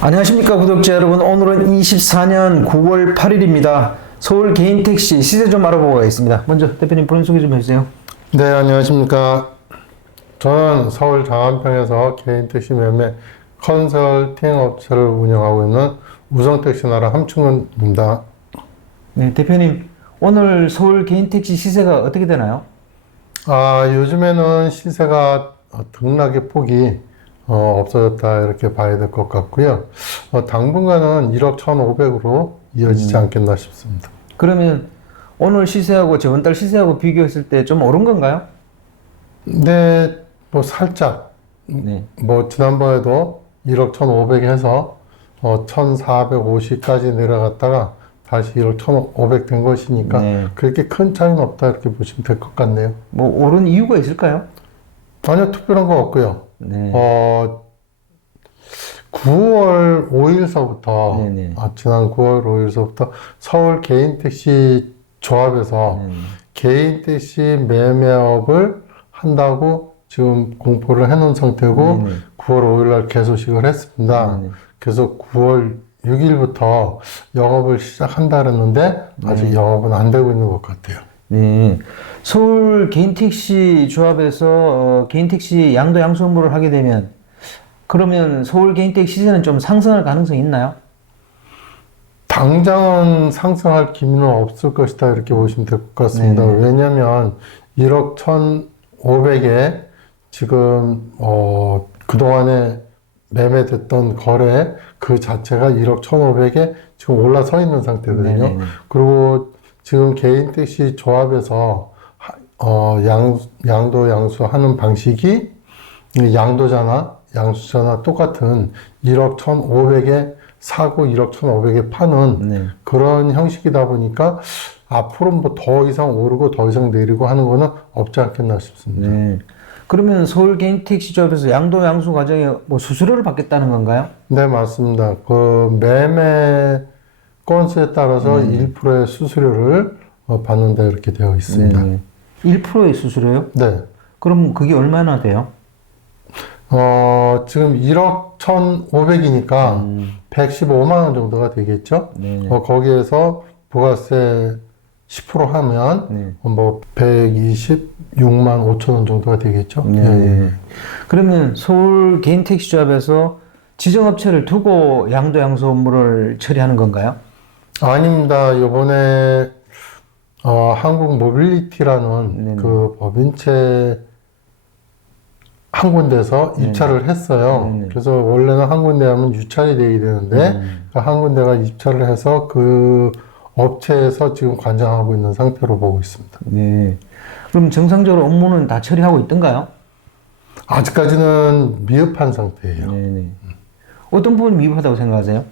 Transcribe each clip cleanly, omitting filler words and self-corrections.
안녕하십니까 구독자 여러분. 오늘은 24년 9월 8일입니다. 서울 개인택시 시세 좀 알아보고 가겠습니다. 먼저 대표님 본인 소개 좀 해주세요. 네, 안녕하십니까. 저는 서울 장안평에서 개인택시 매매 컨설팅 업체를 운영하고 있는 우성택시나라 함충근입니다. 네, 대표님 오늘 서울 개인택시 시세가 어떻게 되나요? 요즘에는 시세가 등락의 폭이 없어졌다 이렇게 봐야 될 것 같고요. 당분간은 1억 1,500으로 이어지지 않겠나 싶습니다. 그러면 오늘 시세하고 저번 달 시세하고 비교했을 때 좀 오른 건가요? 네, 뭐 살짝 네. 뭐 지난번에도 1억 1,500 해서 1,450까지 내려갔다가 다시 1억 1,500 된 것이니까 네. 그렇게 큰 차이는 없다 이렇게 보시면 될 것 같네요. 뭐 오른 이유가 있을까요? 전혀 특별한 건 없고요. 네. 9월 5일서부터 네네. 지난 9월 5일서부터 서울 개인택시 조합에서 개인택시 매매업을 한다고 지금 공포를 해놓은 상태고 네네. 9월 5일날 개소식을 했습니다. 네네. 그래서 9월 6일부터 영업을 시작한다 그랬는데 아직 네. 영업은 안 되고 있는 것 같아요. 네. 서울 개인택시 조합에서 개인택시 양도 양수 업무를 하게 되면 그러면 서울 개인택시 시세는 좀 상승할 가능성이 있나요? 당장은 상승할 기미는 없을 것이다 이렇게 보시면 될 것 같습니다. 네네. 왜냐하면 1억 1,500에 지금 그동안에 매매됐던 거래 그 자체가 1억 1,500에 지금 올라서 있는 상태거든요. 네네네. 그리고 지금 개인택시 조합에서 양도 양수하는 방식이 양도자나 양수자나 똑같은 1억 1,500에 사고 1억 1,500에 파는 네. 그런 형식이다 보니까 앞으로 뭐 더 이상 오르고 더 이상 내리고 하는 거는 없지 않겠나 싶습니다. 네. 그러면 서울 개인택시 조합에서 양도 양수 과정에 뭐 수수료를 받겠다는 건가요? 네, 맞습니다. 그 매매 건수에 따라서 1%의 수수료를 받는다 이렇게 되어 있습니다. 네. 1%의 수수료요? 네. 그럼 그게 얼마나 돼요? 지금 1억 1,500이니까 115만 원 정도가 되겠죠? 네. 거기에서 부가세 10% 하면 네. 뭐 126만 5천 원 정도가 되겠죠? 네. 예. 그러면 서울 개인택시 조합에서 지정업체를 두고 양도 양수 업무를 처리하는 건가요? 아닙니다. 이번에 한국 모빌리티라는 네네. 그 법인체 한 군데서 입찰을 했어요. 네네. 그래서 원래는 한 군데 하면 유찰이 돼야 되는데 한 군데가 입찰을 해서 그 업체에서 지금 관장하고 있는 상태로 보고 있습니다. 네. 그럼 정상적으로 업무는 다 처리하고 있던가요? 아직까지는 미흡한 상태예요. 네네. 어떤 부분이 미흡하다고 생각하세요?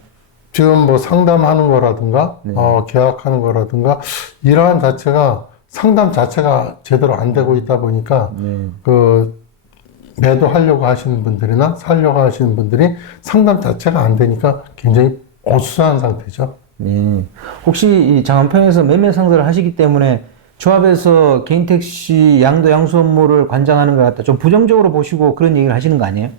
지금 뭐 상담하는 거라든가 네. 계약하는 거라든가 이러한 자체가 상담 자체가 제대로 안 되고 있다 보니까 네. 그 매도하려고 하시는 분들이나 살려고 하시는 분들이 상담 자체가 안 되니까 굉장히 어수선한 상태죠. 네. 혹시 이 장안평에서 매매 상사를 하시기 때문에 조합에서 개인택시 양도 양수 업무를 관장하는 것 같다 좀 부정적으로 보시고 그런 얘기를 하시는 거 아니에요?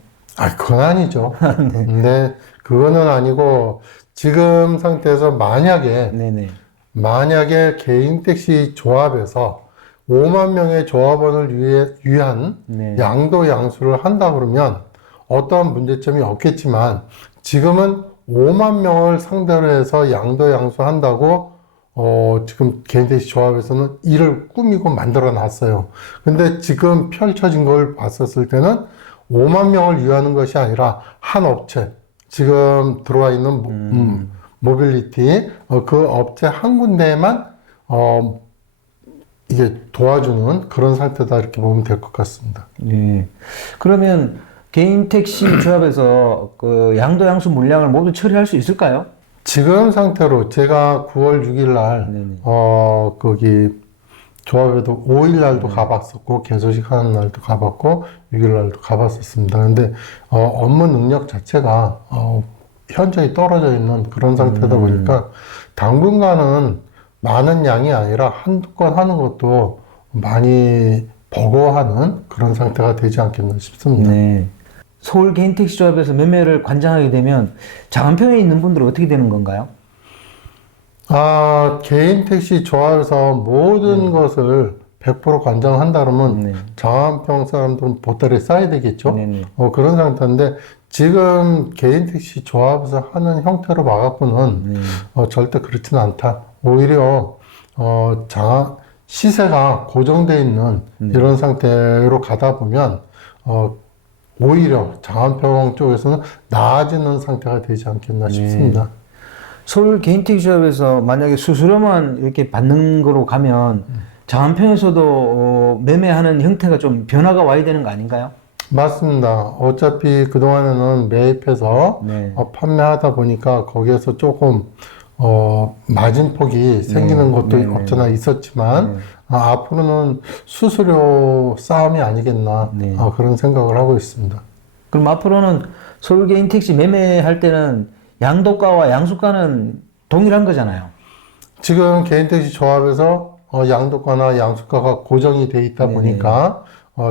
그건 아니죠. 네. 근데 그거는 아니고 지금 상태에서 네네. 만약에 개인택시 조합에서 5만 명의 조합원을 위한 네. 양도 양수를 한다 그러면 어떠한 문제점이 없겠지만 지금은 5만 명을 상대로 해서 양도 양수한다고 지금 개인택시 조합에서는 일을 꾸미고 만들어 놨어요. 근데 지금 펼쳐진 걸 봤었을 때는 5만 명을 위하는 것이 아니라 한 업체, 지금 들어와 있는 모빌리티 그 업체 한 군데에만 이게 도와주는 그런 상태다 이렇게 보면 될 것 같습니다. 네. 그러면 개인택시 조합에서 그 양도 양수 물량을 모두 처리할 수 있을까요? 지금 상태로 제가 9월 6일 날 네네. 거기 조합에도 5일 날도 가봤었고 개소식 하는 날도 가봤고 6일 날도 가봤었습니다. 근데 업무 능력 자체가 현저히 떨어져 있는 그런 상태다 보니까 당분간은 많은 양이 아니라 한두 건 하는 것도 많이 버거워하는 그런 상태가 되지 않겠나 싶습니다. 네. 서울 개인택시 조합에서 매매를 관장하게 되면 장안평에 있는 분들은 어떻게 되는 건가요? 개인 택시 조합에서 모든 것을 100% 관장한다 그러면 네. 장안평 사람들은 보따리에 싸야 되겠죠? 네네. 그런 상태인데 지금 개인 택시 조합에서 하는 형태로 봐갖고는 절대 그렇지는 않다. 오히려 시세가 고정되어 있는 이런 상태로 가다 보면 오히려 장안평 쪽에서는 나아지는 상태가 되지 않겠나 싶습니다. 서울 개인택시 조합에서 만약에 수수료만 이렇게 받는 거로 가면 장안평에서도 매매하는 형태가 좀 변화가 와야 되는 거 아닌가요? 맞습니다. 어차피 그동안에는 매입해서 네. 판매하다 보니까 거기에서 조금 마진폭이 생기는 것도 네. 없잖아 있었지만 앞으로는 수수료 싸움이 아니겠나 네. 그런 생각을 하고 있습니다. 그럼 앞으로는 서울 개인택시 매매할 때는 양도가와 양수가는 동일한 거잖아요. 지금 개인택시 조합에서 양도가나 양수가가 고정이 돼 있다 보니까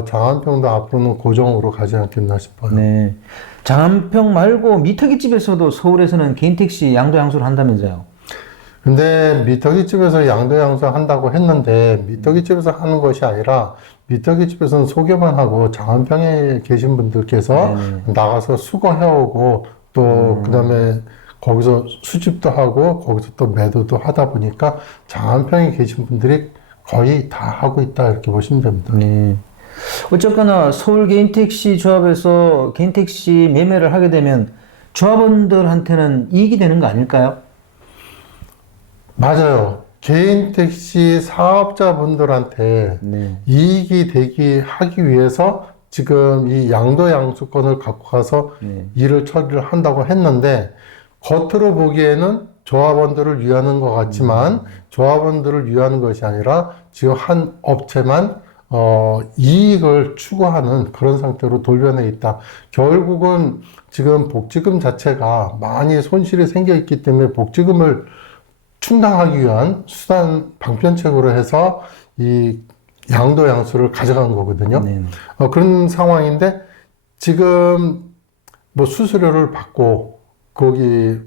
장안평도 앞으로는 고정으로 가지 않겠나 싶어요. 네. 장안평 말고 미터기집에서도 서울에서는 개인택시 양도 양수를 한다면서요. 근데 미터기집에서 양도 양수 한다고 했는데 미터기집에서 하는 것이 아니라 미터기집에서는 소개만 하고 장안평에 계신 분들께서 나가서 수거해오고 또 그다음에 거기서 수집도 하고 거기서 또 매도도 하다 보니까 장안평에 계신 분들이 거의 다 하고 있다 이렇게 보시면 됩니다. 네. 어쨌거나 서울 개인택시 조합에서 개인택시 매매를 하게 되면 조합원들한테는 이익이 되는 거 아닐까요? 맞아요. 개인 택시 사업자분들한테 네. 이익이 되기 하기 위해서 지금 이 양도 양수권을 갖고 가서 일을 처리를 한다고 했는데 겉으로 보기에는 조합원들을 위하는 것 같지만 조합원들을 위하는 것이 아니라 지금 한 업체만 이익을 추구하는 그런 상태로 돌변해 있다. 결국은 지금 복지금 자체가 많이 손실이 생겨 있기 때문에 복지금을 충당하기 위한 수단 방편책으로 해서 이 양도 양수를 가져간 거거든요. 그런 상황인데 지금 뭐 수수료를 받고 거기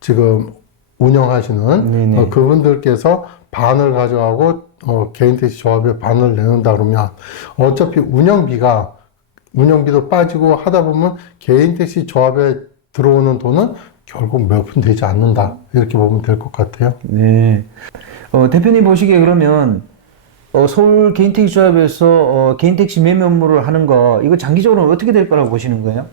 지금 운영하시는 그분들께서 반을 가져가고 개인 택시 조합에 반을 내는다 그러면 어차피 운영비도 빠지고 하다 보면 개인 택시 조합에 들어오는 돈은 결국 몇 푼 되지 않는다 이렇게 보면 될 것 같아요. 네. 대표님 보시기에 그러면 서울 개인택시 조합에서 개인택시 매매 업무를 하는 거 이거 장기적으로 어떻게 될 거라고 보시는 거예요?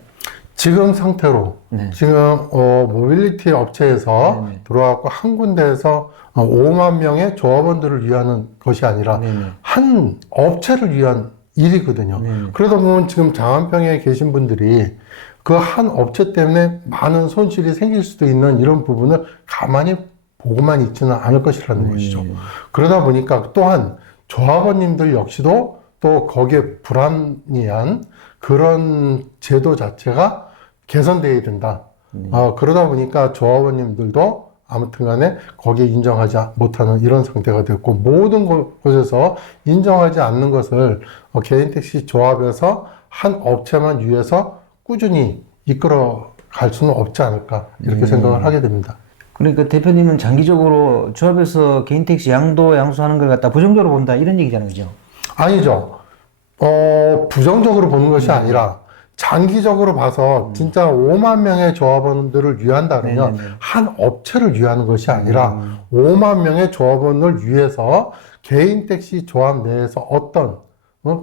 지금 상태로 지금 모빌리티 업체에서 들어와서 한 군데에서 5만 명의 조합원들을 위한 것이 아니라 한 업체를 위한 일이거든요. 그러다 보면 지금 장안평에 계신 분들이 그 한 업체 때문에 많은 손실이 생길 수도 있는 이런 부분을 가만히 보고만 있지는 않을 것이라는 것이죠. 그러다 보니까 또한 조합원님들 역시도 또 거기에 불합리한 그런 제도 자체가 개선되어야 된다. 그러다 보니까 조합원님들도 아무튼 간에 거기에 인정하지 못하는 이런 상태가 됐고 모든 곳에서 인정하지 않는 것을 개인택시 조합에서 한 업체만 위해서 꾸준히 이끌어 갈 수는 없지 않을까 이렇게 생각을 하게 됩니다. 그러니까 대표님은 장기적으로 조합에서 개인택시 양도 양수하는 걸 갖다 부정적으로 본다 이런 얘기잖아요, 그죠? 아니죠. 부정적으로 보는 것이 아니라 장기적으로 봐서 진짜 5만 명의 조합원들을 위한다면 한 업체를 위하는 것이 아니라 5만 명의 조합원을 위해서 개인 택시 조합 내에서 어떤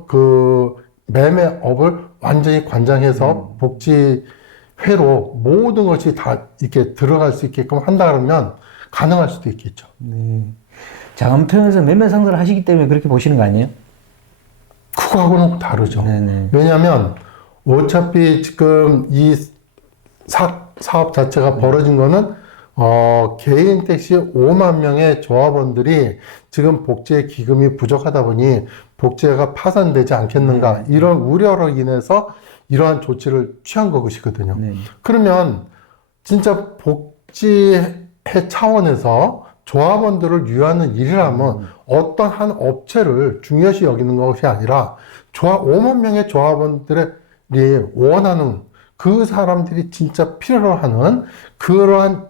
그 매매업을 완전히 관장해서 복지회로 모든 것이 다 이렇게 들어갈 수 있게끔 한다 그러면 가능할 수도 있겠죠. 장안평에서 매매 상대를 하시기 때문에 그렇게 보시는 거 아니에요? 그거하고는 다르죠. 왜냐하면 어차피 지금 이 사업 자체가 벌어진 거는 개인 택시 5만 명의 조합원들이 지금 복지의 기금이 부족하다 보니 복지회가 파산되지 않겠는가 이런 우려로 인해서 이러한 조치를 취한 것이거든요. 그러면 진짜 복지회 차원에서 조합원들을 위하는 일이라면 어떤 한 업체를 중요시 여기는 것이 아니라 5만 명의 조합원들이 원하는 그 사람들이 진짜 필요로 하는 그러한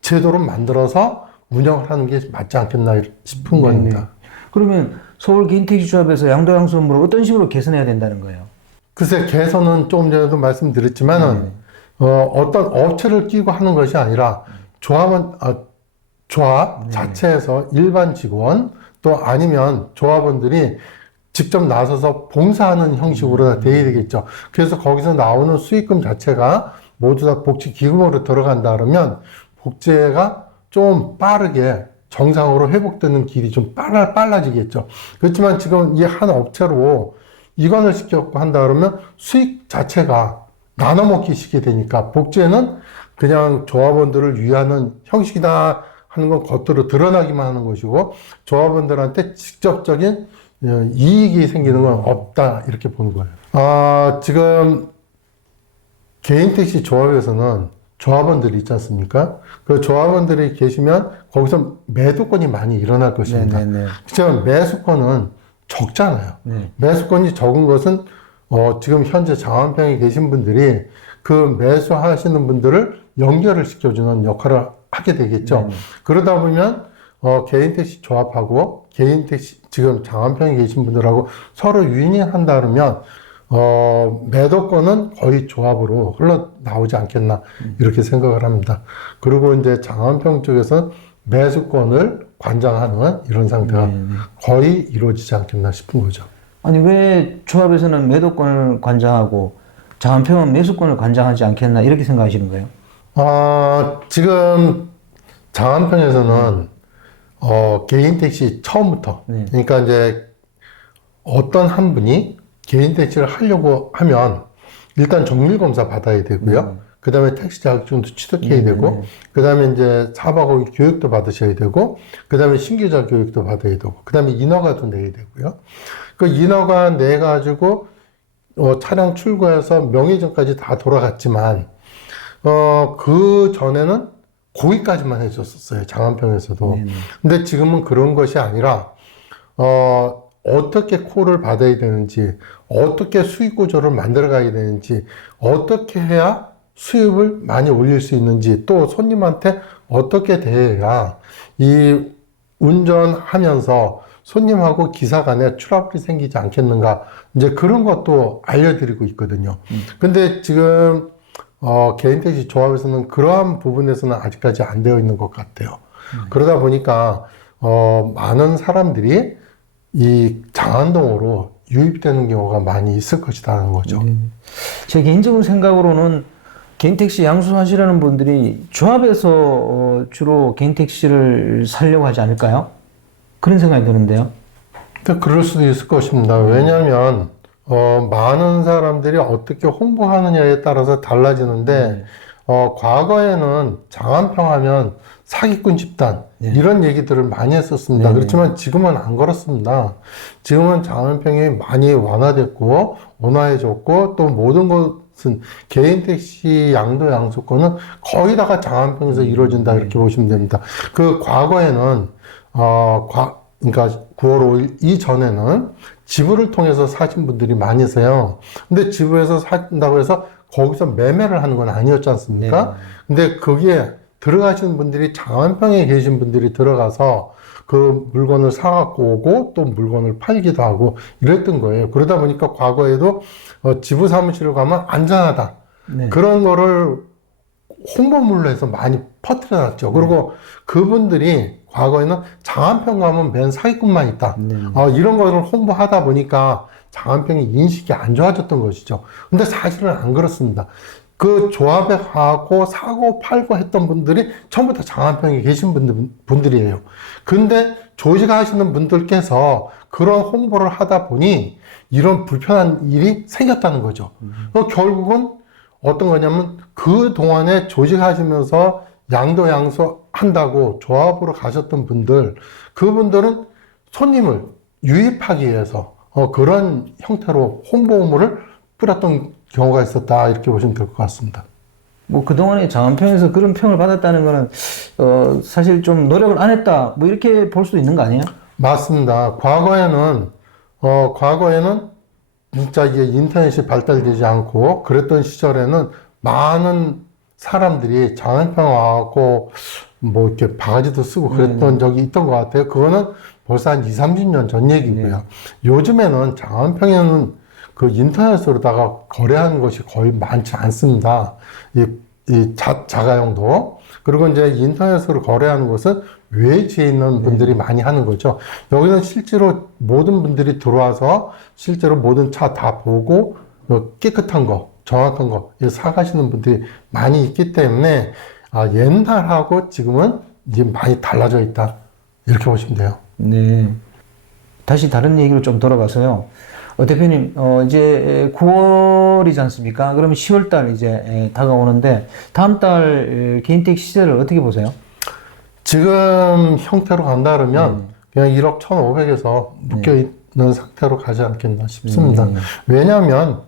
제도를 만들어서 운영을 하는 게 맞지 않겠나 싶은 겁니다. 그러면 서울 개인택시조합에서 양도양수 업무를 어떤 식으로 개선해야 된다는 거예요? 글쎄, 개선은 조금 전에도 말씀드렸지만은, 어떤 업체를 끼고 하는 것이 아니라, 조합 자체에서 일반 직원, 또 아니면 조합원들이 직접 나서서 봉사하는 형식으로 돼야 되겠죠. 그래서 거기서 나오는 수익금 자체가 모두 다 복지기금으로 들어간다 그러면, 복지가 좀 빠르게 정상으로 회복되는 길이 좀 빨라지겠죠. 그렇지만 지금 이 한 업체로 이관을 시켰고 한다 그러면 수익 자체가 나눠먹기 시게 되니까 복지에는 그냥 조합원들을 위하는 형식이다 하는 건 겉으로 드러나기만 하는 것이고 조합원들한테 직접적인 이익이 생기는 건 없다 이렇게 보는 거예요. 지금 개인택시 조합에서는 조합원들이 있지 않습니까? 그 조합원들이 계시면 거기서 매도권이 많이 일어날 것입니다. 그렇지만 매수권은 적잖아요. 매수권이 적은 것은 지금 현재 장안평에 계신 분들이 그 매수하시는 분들을 연결을 시켜주는 역할을 하게 되겠죠. 그러다 보면 개인택시 조합하고 개인택시 지금 장안평에 계신 분들하고 서로 윈윈한다 그러면 매도권은 거의 조합으로 흘러나오지 않겠나 이렇게 생각을 합니다. 그리고 이제 장안평 쪽에서는 매수권을 관장하는 이런 상태가 거의 이루어지지 않겠나 싶은 거죠. 아니 왜 조합에서는 매도권을 관장하고 장안평은 매수권을 관장하지 않겠나 이렇게 생각하시는 거예요? 지금 장안평에서는 개인택시 처음부터 그러니까 이제 어떤 한 분이 개인택시를 하려고 하면 일단 정밀검사 받아야 되고요. 그 다음에 택시 자격증도 취득해야 되고, 그 다음에 이제 4박 5일 교육도 받으셔야 되고, 그 다음에 신규자 교육도 받아야 되고, 그 다음에 인허가도 내야 되고요. 그 인허가 내가지고, 차량 출고해서 명의전까지 다 돌아갔지만, 그 전에는 거기까지만 해줬었어요. 장안평에서도. 근데 지금은 그런 것이 아니라, 어떻게 콜을 받아야 되는지, 어떻게 수익 구조를 만들어 가야 되는지, 어떻게 해야 수입을 많이 올릴 수 있는지, 또 손님한테 어떻게 대해야 이 운전하면서 손님하고 기사 간에 트러블이 생기지 않겠는가, 이제 그런 것도 알려드리고 있거든요. 근데 지금, 개인택시 조합에서는 그러한 부분에서는 아직까지 안 되어 있는 것 같아요. 그러다 보니까, 많은 사람들이 이 장안동으로 유입되는 경우가 많이 있을 것이라는 거죠. 제 개인적인 생각으로는 개인택시 양수하시려는 분들이 조합에서 주로 개인택시를 사려고 하지 않을까요? 그런 생각이 드는데요. 그럴 수도 있을 것입니다. 왜냐하면 많은 사람들이 어떻게 홍보하느냐에 따라서 달라지는데 과거에는 장안평 하면 사기꾼 집단 이런 얘기들을 많이 했었습니다. 그렇지만 지금은 안 그렇습니다. 지금은 장안평이 많이 완화됐고 온화해졌고 또 모든 것은 개인택시 양도 양수권은 거의 다가 장안평에서 이루어진다 이렇게 보시면 됩니다. 그 과거에는 그러니까 9월 5일 이전에는 지부를 통해서 사신 분들이 많으세요. 근데 지부에서 사신다고 해서 거기서 매매를 하는 건 아니었지 않습니까? 근데 거기에 들어가시는 분들이 장안평에 계신 분들이 들어가서 그 물건을 사갖고 오고 또 물건을 팔기도 하고 이랬던 거예요. 그러다 보니까 과거에도 지부 사무실을 가면 안전하다. 그런 거를 홍보물로 해서 많이 퍼뜨려 놨죠. 그리고 그분들이 과거에는 장안평 가면 맨 사기꾼만 있다. 이런 거를 홍보하다 보니까 장안평의 인식이 안 좋아졌던 것이죠. 근데 사실은 안 그렇습니다. 그 조합에 가고 사고 팔고 했던 분들이 전부 다 장안평에 계신 분들이에요. 근데 조직하시는 분들께서 그런 홍보를 하다 보니 이런 불편한 일이 생겼다는 거죠. 결국은 어떤 거냐면 그 동안에 조직하시면서 양도양수 한다고 조합으로 가셨던 분들, 그분들은 손님을 유입하기 위해서 그런 형태로 홍보물을 뿌렸던 경우가 있었다 이렇게 보시면 될 것 같습니다. 뭐 그동안에 장안평에서 그런 평을 받았다는 거는 사실 좀 노력을 안 했다 뭐 이렇게 볼 수도 있는 거 아니에요? 맞습니다. 과거에는 진짜 이게 인터넷이 발달되지 않고 그랬던 시절에는 많은 사람들이 장안평 와갖고 뭐 이렇게 바가지도 쓰고 그랬던 적이 있던 것 같아요. 그거는 벌써 한 20, 30년 전 얘기고요. 요즘에는 장안평에는 그 인터넷으로다가 거래하는 것이 거의 많지 않습니다. 자가용도. 그리고 이제 인터넷으로 거래하는 것은 외지에 있는 분들이 많이 하는 거죠. 여기는 실제로 모든 분들이 들어와서 실제로 모든 차 다 보고 깨끗한 거, 정확한 거 사가시는 분들이 많이 있기 때문에 옛날하고 지금은 이제 많이 달라져 있다. 이렇게 보시면 돼요. 네. 다시 다른 얘기로 좀 돌아가서요. 대표님, 이제 9월이지 않습니까? 그러면 10월 달 이제 다가오는데, 다음 달 개인택시 시세를 어떻게 보세요? 지금 형태로 간다 그러면 그냥 1억 1,500에서 묶여있는 상태로 가지 않겠나 싶습니다. 왜냐하면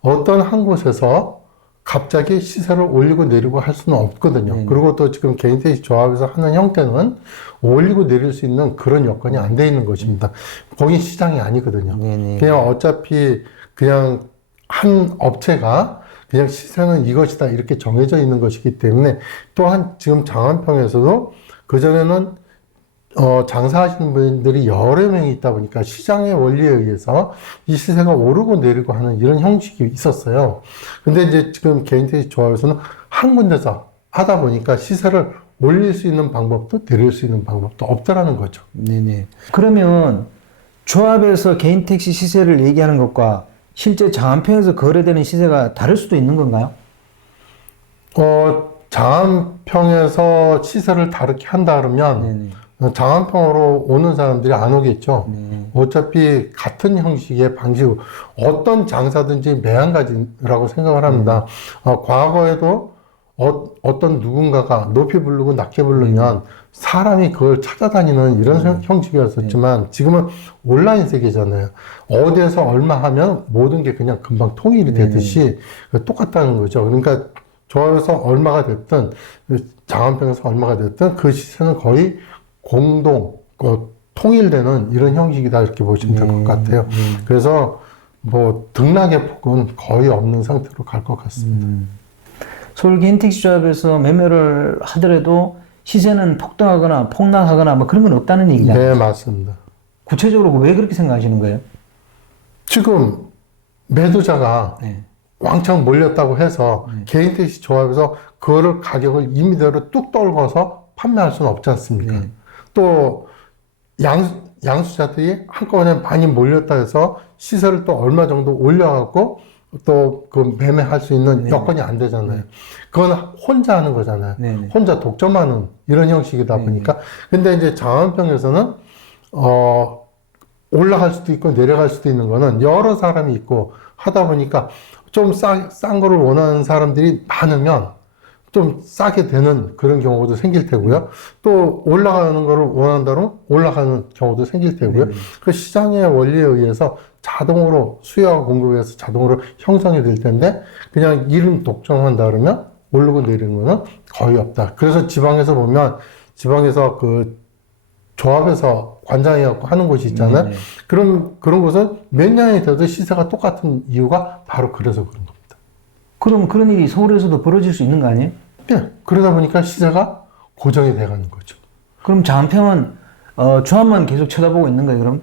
어떤 한 곳에서 갑자기 시세를 올리고 내리고 할 수는 없거든요. 그리고 또 지금 개인택시 조합에서 하는 형태는 올리고 내릴 수 있는 그런 여건이 안 돼 있는 것입니다. 거긴 시장이 아니거든요. 그냥 어차피 그냥 한 업체가 그냥 시세는 이것이다 이렇게 정해져 있는 것이기 때문에 또한 지금 장안평에서도 그전에는 장사하시는 분들이 여러 명이 있다 보니까 시장의 원리에 의해서 이 시세가 오르고 내리고 하는 이런 형식이 있었어요. 근데 이제 지금 개인택시 조합에서는 한 군데서 하다 보니까 시세를 올릴 수 있는 방법도 내릴 수 있는 방법도 없다라는 거죠. 네네. 그러면 조합에서 개인택시 시세를 얘기하는 것과 실제 장안평에서 거래되는 시세가 다를 수도 있는 건가요? 장안평에서 시세를 다르게 한다 그러면 장안평으로 오는 사람들이 안 오겠죠. 어차피 같은 형식의 방식으로 어떤 장사든지 매한가지라고 생각을 합니다. 과거에도 어떤 누군가가 높이 부르고 낮게 부르면 사람이 그걸 찾아다니는 이런 형식이었었지만 지금은 온라인 세계잖아요. 어디에서 얼마 하면 모든 게 그냥 금방 통일이 되듯이 똑같다는 거죠. 그러니까 조합에서 얼마가 됐든 장안평에서 얼마가 됐든 그 시세는 거의 공동 통일되는 이런 형식이다 이렇게 보시면 될 것 같아요. 그래서 뭐 등락의 폭은 거의 없는 상태로 갈 것 같습니다. 서울 개인택시 조합에서 매매를 하더라도 시세는 폭등하거나 폭락하거나 뭐 그런 건 없다는 얘기잖아요. 네, 맞습니다. 구체적으로 왜 그렇게 생각하시는 거예요? 지금 매도자가 왕창 몰렸다고 해서 개인택시 조합에서 그거를 가격을 임의대로 뚝 떨궈서 판매할 수는 없지 않습니까? 또 양수자들이 한꺼번에 많이 몰렸다 해서 시세를 또 얼마 정도 올려갖고 또 그 매매할 수 있는 여건이 안 되잖아요. 그건 혼자 하는 거잖아요. 혼자 독점하는 이런 형식이다 보니까. 근데 이제 장안평에서는 올라갈 수도 있고 내려갈 수도 있는 거는 여러 사람이 있고 하다 보니까 좀 싼 거를 원하는 사람들이 많으면 좀 싸게 되는 그런 경우도 생길 테고요. 또 올라가는 거를 원한다면 올라가는 경우도 생길 테고요. 그 시장의 원리에 의해서 자동으로 수요와 공급에서 자동으로 형성이 될 텐데 그냥 이름 독점한다 그러면 오르고 내리는 거는 거의 없다. 그래서 지방에서 보면 지방에서 그 조합에서 관장해갖고 하는 곳이 있잖아요. 그런 곳은 몇 년이 돼도 시세가 똑같은 이유가 바로 그래서 그런 겁니다. 그럼 그런 일이 서울에서도 벌어질 수 있는 거 아니에요? 네. 그러다 보니까 시세가 고정이 돼가는 거죠. 그럼 장안평은 조합만 계속 쳐다보고 있는 거예요, 그럼?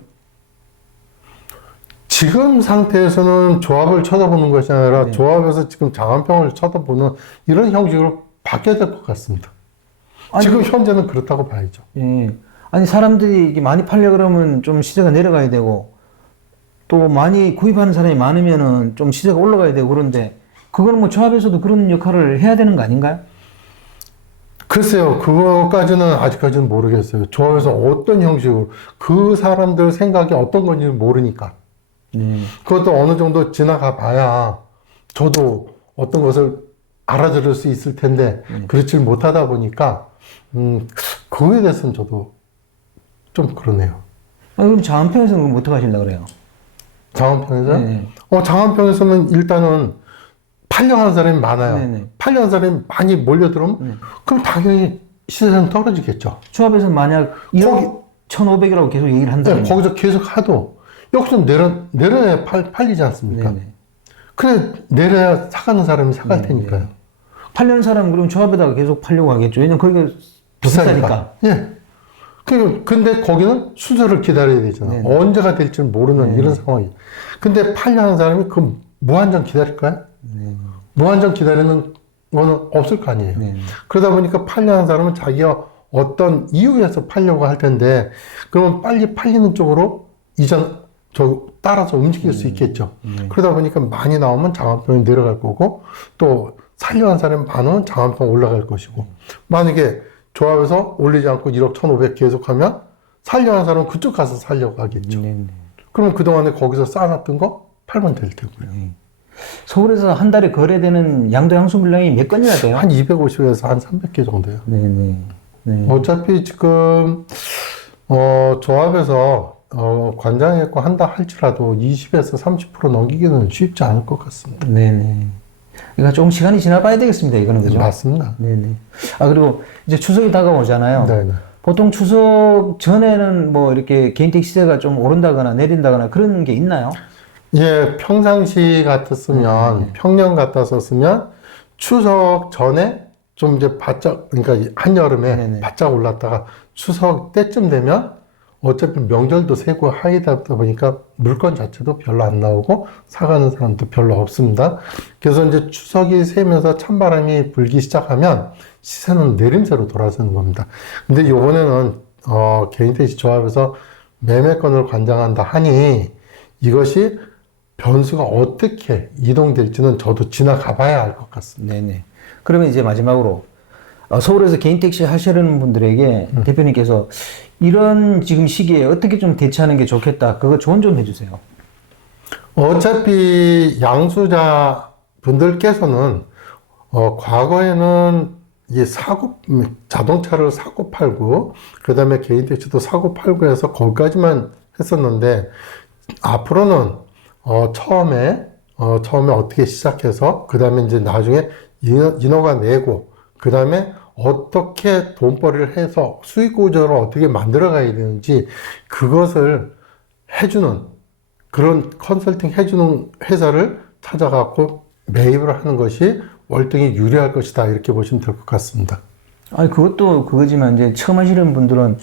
지금 상태에서는 조합을 쳐다보는 것이 아니라 조합에서 지금 장안평을 쳐다보는 이런 형식으로 바뀌어야 될 것 같습니다. 아니, 지금 현재는 그렇다고 봐야죠. 예. 아니, 사람들이 이게 많이 팔려 그러면 좀 시세가 내려가야 되고, 또 많이 구입하는 사람이 많으면은 좀 시세가 올라가야 되고 그런데, 그거는 뭐 조합에서도 그런 역할을 해야 되는 거 아닌가요? 글쎄요, 그거까지는 아직까지는 모르겠어요. 조합에서 어떤 형식으로, 그 사람들 생각이 어떤 건지는 모르니까. 그것도 어느 정도 지나가 봐야 저도 어떤 것을 알아들을 수 있을 텐데, 그렇지 못하다 보니까, 그거에 대해서는 저도 좀 그러네요. 그럼 장안평에서는 그럼 어떻게 하시려고 그래요? 장안평에서? 장안평에서는 일단은 팔려하는 사람이 많아요. 팔려하는 사람이 많이 몰려들으면, 그럼 당연히 시세는 떨어지겠죠. 조합에서 만약 1억 1,500이라고 계속 얘기를 한다면. 거기서 계속 하도, 여기서 내려야 팔리지 않습니까? 그래, 내려야 사가는 사람이 사갈 테니까요. 팔려는 사람은 그럼 조합에다가 계속 팔려고 하겠죠. 왜냐면 거기가 비싸니까. 예. 근데 거기는 수주를 기다려야 되잖아. 네네. 언제가 될지는 모르는 이런 상황이. 근데 팔려는 사람이 그 무한정 기다릴까요? 무한정 기다리는 거는 없을 거 아니에요. 네네. 그러다 보니까 팔려는 사람은 자기가 어떤 이유에서 팔려고 할 텐데, 그러면 빨리 팔리는 쪽으로 따라서 움직일 수 있겠죠. 그러다 보니까 많이 나오면 장안평이 내려갈 거고, 또 살려는 사람이 많으면 장안평 올라갈 것이고, 만약에 조합에서 올리지 않고 1억 1,500 계속하면 살려는 사람은 그쪽 가서 살려고 하겠죠. 네네. 그러면 그동안에 거기서 쌓아놨던 거 팔면 될 테고요. 서울에서 한 달에 거래되는 양도 향수 물량이 몇 건이나 돼요? 한 250에서 한 300개 정도요. 네네. 네. 어차피 지금 조합에서 관장했고 한다 할지라도 20에서 30% 넘기기는 쉽지 않을 것 같습니다. 네네. 그러니까 조금 시간이 지나봐야 되겠습니다. 이거는 그죠? 맞습니다. 네네. 그리고 이제 추석이 다가오잖아요. 네네. 보통 추석 전에는 뭐 이렇게 개인택 시세가 좀 오른다거나 내린다거나 그런 게 있나요? 예, 평상시 같았으면, 평년 같았었으면 추석 전에 좀 이제 바짝, 그러니까 한여름에 네네. 바짝 올랐다가 추석 때쯤 되면 어차피 명절도 세고 하이다 보니까 물건 자체도 별로 안 나오고 사가는 사람도 별로 없습니다. 그래서 이제 추석이 새면서 찬바람이 불기 시작하면 시세는 내림세로 돌아서는 겁니다. 근데 요번에는 개인택시 조합에서 매매건을 관장한다 하니 이것이 변수가 어떻게 이동될지는 저도 지나가 봐야 알 것 같습니다. 네네. 그러면 이제 마지막으로 서울에서 개인택시 하시는 분들에게 대표님께서 이런 지금 시기에 어떻게 좀 대처하는 게 좋겠다. 그거 조언 좀 해주세요. 어차피 양수자 분들께서는 과거에는 이 자동차를 사고 팔고 그 다음에 개인택시도 사고 팔고 해서 거기까지만 했었는데 앞으로는 처음에 어떻게 시작해서 그 다음에 이제 나중에 인허가 내고 그 다음에 어떻게 돈벌이를 해서 수익 구조를 어떻게 만들어 가야 되는지 그것을 해주는 그런 컨설팅 해주는 회사를 찾아갖고 매입을 하는 것이 월등히 유리할 것이다 이렇게 보시면 될 것 같습니다. 아니 그것도 그거지만 이제 처음 하시는 분들은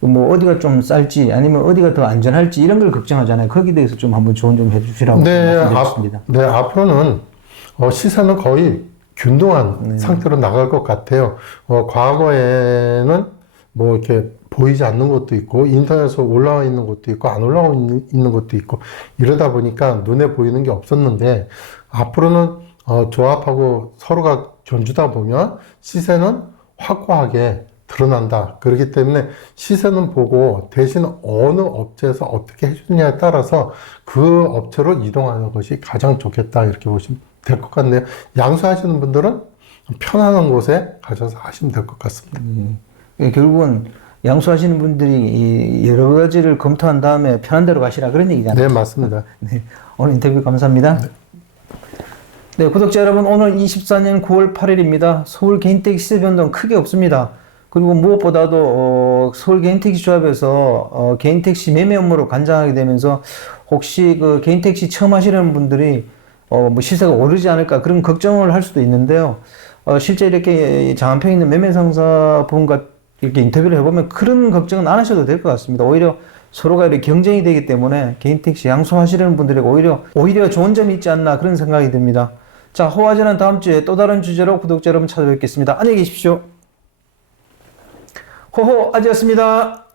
뭐 어디가 좀 쌀지 아니면 어디가 더 안전할지 이런 걸 걱정하잖아요. 거기에 대해서 좀 한번 조언 좀 해주시라고 말씀드렸습니다. 네, 앞으로는 시세는 거의 균등한 상태로 나갈 것 같아요. 과거에는 뭐 이렇게 보이지 않는 것도 있고 인터넷에 올라와 있는 것도 있고 안 올라와 있는 것도 있고 이러다 보니까 눈에 보이는 게 없었는데 앞으로는 조합하고 서로가 견주다 보면 시세는 확고하게 드러난다. 그렇기 때문에 시세는 보고 대신 어느 업체에서 어떻게 해주느냐에 따라서 그 업체로 이동하는 것이 가장 좋겠다 이렇게 보시면 될 것 같네요. 양수하시는 분들은 편안한 곳에 가셔서 하시면 될 것 같습니다. 결국은 양수하시는 분들이 여러 가지를 검토한 다음에 편한 대로 가시라 그런 얘기잖아요. 네, 맞습니다. 네, 오늘 인터뷰 감사합니다. 네, 구독자 여러분, 오늘 24년 9월 8일입니다. 서울 개인택시 시세 변동 크게 없습니다. 그리고 무엇보다도 서울 개인택시 조합에서 개인택시 매매 업무로 관장하게 되면서 혹시 그 개인택시 처음 하시는 분들이 뭐 시세가 오르지 않을까 그런 걱정을 할 수도 있는데요. 실제 이렇게 장안평에 있는 매매상사분과 이렇게 인터뷰를 해보면 그런 걱정은 안 하셔도 될 것 같습니다. 오히려 서로가 이렇게 경쟁이 되기 때문에 개인택시 양수하시는 분들에게 오히려 좋은 점이 있지 않나 그런 생각이 듭니다. 자, 호화전은 다음 주에 또 다른 주제로 구독자 여러분 찾아뵙겠습니다. 안녕히 계십시오. 호호 아지였습니다.